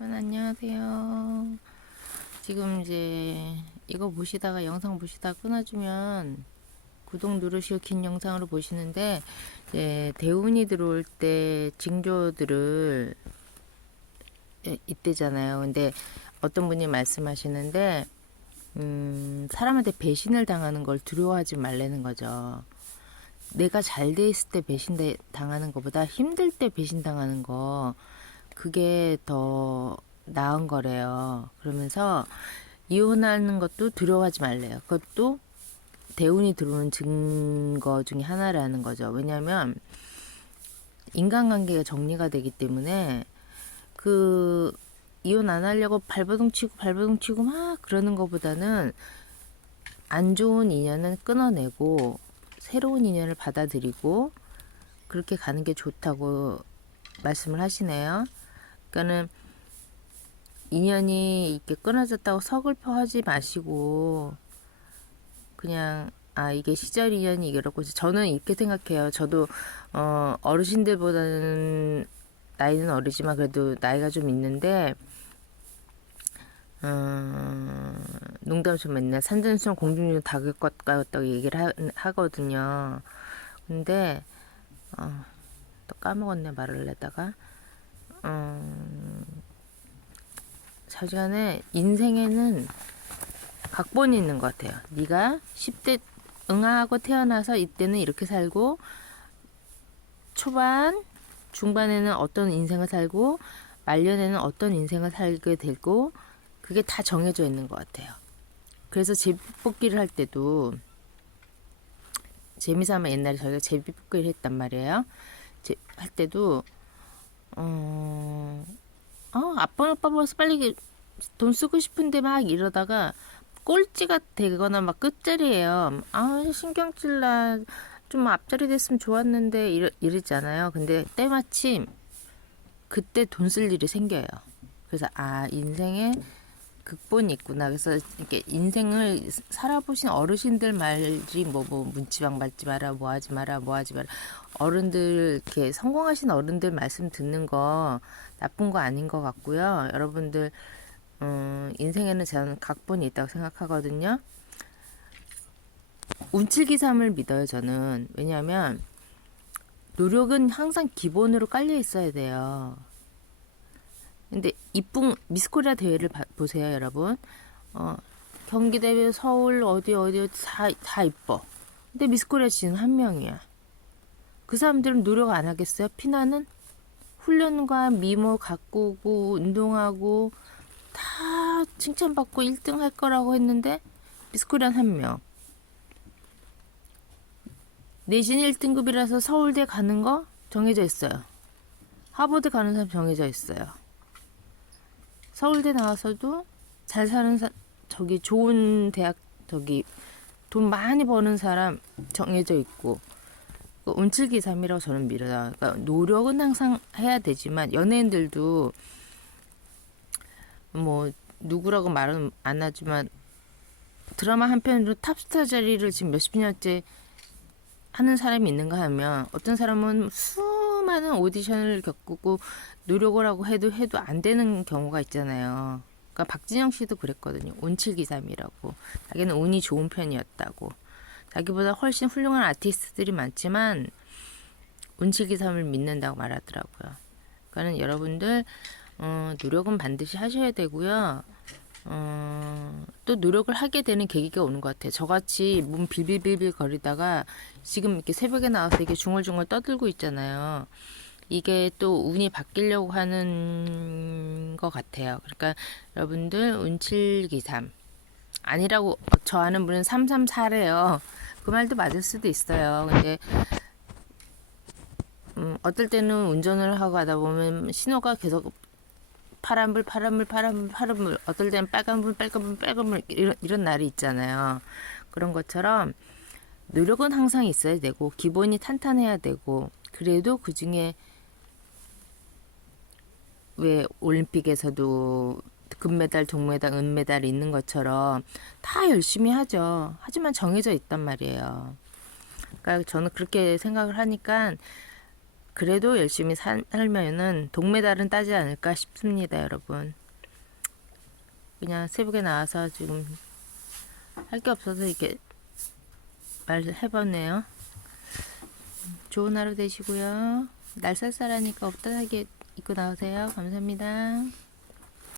여러분 안녕하세요. 지금 이제 이거 보시다가 영상 보시다 끊어주면 구독 누르시고 긴 영상으로 보시는데 이제 대운이 들어올 때 징조들을 예, 이때잖아요. 근데 어떤 분이 말씀하시는데 음, 사람한테 배신을 당하는 걸 두려워하지 말라는 거죠. 내가 잘 돼 있을 때 배신 당하는 것보다 힘들 때 배신 당하는 거 그게 더 나은 거래요. 그러면서 이혼하는 것도 두려워하지 말래요. 그것도 대운이 들어오는 증거 중에 하나라는 거죠. 왜냐하면 인간관계가 정리가 되기 때문에 그 이혼 안 하려고 발버둥 치고 발버둥 치고 막 그러는 것보다는 안 좋은 인연은 끊어내고 새로운 인연을 받아들이고 그렇게 가는 게 좋다고 말씀을 하시네요. 그러니까는 인연이 이렇게 끊어졌다고 서글퍼 하지 마시고 그냥 아 이게 시절 인연이 이렇고 저는 이렇게 생각해요. 저도 어 어르신들보다는 나이는 어리지만 그래도 나이가 좀 있는데 음, 농담처럼 맨날 산전수전 공중전 다 겪었다고 얘기를 하, 하거든요. 근데 어, 또 까먹었네 말을 내다가 음, 자기간에 인생에는 각본이 있는 것 같아요. 네가 10대 응하고 태어나서 이때는 이렇게 살고 초반 중반에는 어떤 인생을 살고 말년에는 어떤 인생을 살게 되고 그게 다 정해져 있는 것 같아요. 그래서 제비뽑기를 할 때도 재미삼아 옛날에 저희가 제비뽑기를 했단 말이에요. 제, 할 때도 어, 어 아빠 오빠 벌써 빨리 돈 쓰고 싶은데 막 이러다가 꼴찌가 되거나 막 끝자리예요. 아 신경질 나 좀 앞자리 됐으면 좋았는데 이러, 이러잖아요. 근데 때마침 그때 돈 쓸 일이 생겨요. 그래서 아 인생에 극본이 있구나. 그래서 이렇게 인생을 살아보신 어르신들 말이 뭐, 뭐, 문지방 밟지 마라, 뭐 하지 마라, 뭐 하지 마라. 어른들, 이렇게 성공하신 어른들 말씀 듣는 거 나쁜 거 아닌 것 같고요. 여러분들, 음, 인생에는 저는 각본이 있다고 생각하거든요. 운칠기삼을 믿어요, 저는. 왜냐하면, 노력은 항상 기본으로 깔려 있어야 돼요. 근데 이쁜 미스코리아 대회를 봐, 보세요, 여러분. 어, 경기 대회 서울 어디 어디 다다 이뻐. 근데 미스코리아 지는 한 명이야. 그 사람들은 노력 안 하겠어요? 피나는 훈련과 미모 가꾸고 운동하고 다 칭찬받고 1등 할 거라고 했는데 미스코리아는 한 명. 내신 1등급이라서 서울대 가는 거 정해져 있어요. 하버드 가는 사람 정해져 있어요. 서울대 나와서도 잘 사는 사, 저기 좋은 대학 저기 돈 많이 버는 사람 정해져 있고 그 운칠기삼이라고 저는 믿어요. 그러니까 노력은 항상 해야 되지만 연예인들도 뭐 누구라고 말은 안 하지만 드라마 한 편으로 탑스타 자리를 지금 몇십 년째 하는 사람이 있는가 하면 어떤 사람은 수많은 오디션을 겪고 노력을 하고 해도 해도 안 되는 경우가 있잖아요. 그러니까 박진영 씨도 그랬거든요. 온칠기삼이라고. 자기는 운이 좋은 편이었다고. 자기보다 훨씬 훌륭한 아티스트들이 많지만 운칠기삼을 믿는다고 말하더라고요. 그러니까는 여러분들 어, 노력은 반드시 하셔야 되고요. 어, 또 노력을 하게 되는 계기가 오는 것 같아요. 저같이 몸 빌빌빌빌 거리다가 지금 이렇게 새벽에 나와서 이렇게 중얼중얼 떠들고 있잖아요. 이게 또 운이 바뀌려고 하는 것 같아요. 그러니까 여러분들 운칠기삼 아니라고 저 아는 분은 334래요. 그 말도 맞을 수도 있어요. 근데 음, 어떨 때는 운전을 하고 가다 보면 신호가 계속 파란불, 파란불, 파란불, 파란불, 어떨 때는 빨간불, 빨간불, 빨간불 이런, 이런 날이 있잖아요. 그런 것처럼 노력은 항상 있어야 되고 기본이 탄탄해야 되고 그래도 그 중에 왜 올림픽에서도 금메달, 동메달, 은메달 있는 것처럼 다 열심히 하죠. 하지만 정해져 있단 말이에요. 그러니까 저는 그렇게 생각을 하니까 그래도 열심히 살- 살면은 동메달은 따지 않을까 싶습니다, 여러분. 그냥 새벽에 나와서 지금 할 게 없어서 이렇게 말해봤네요. 좋은 하루 되시고요. 날 쌀쌀하니까 없다 하게 입고 나오세요. 감사합니다.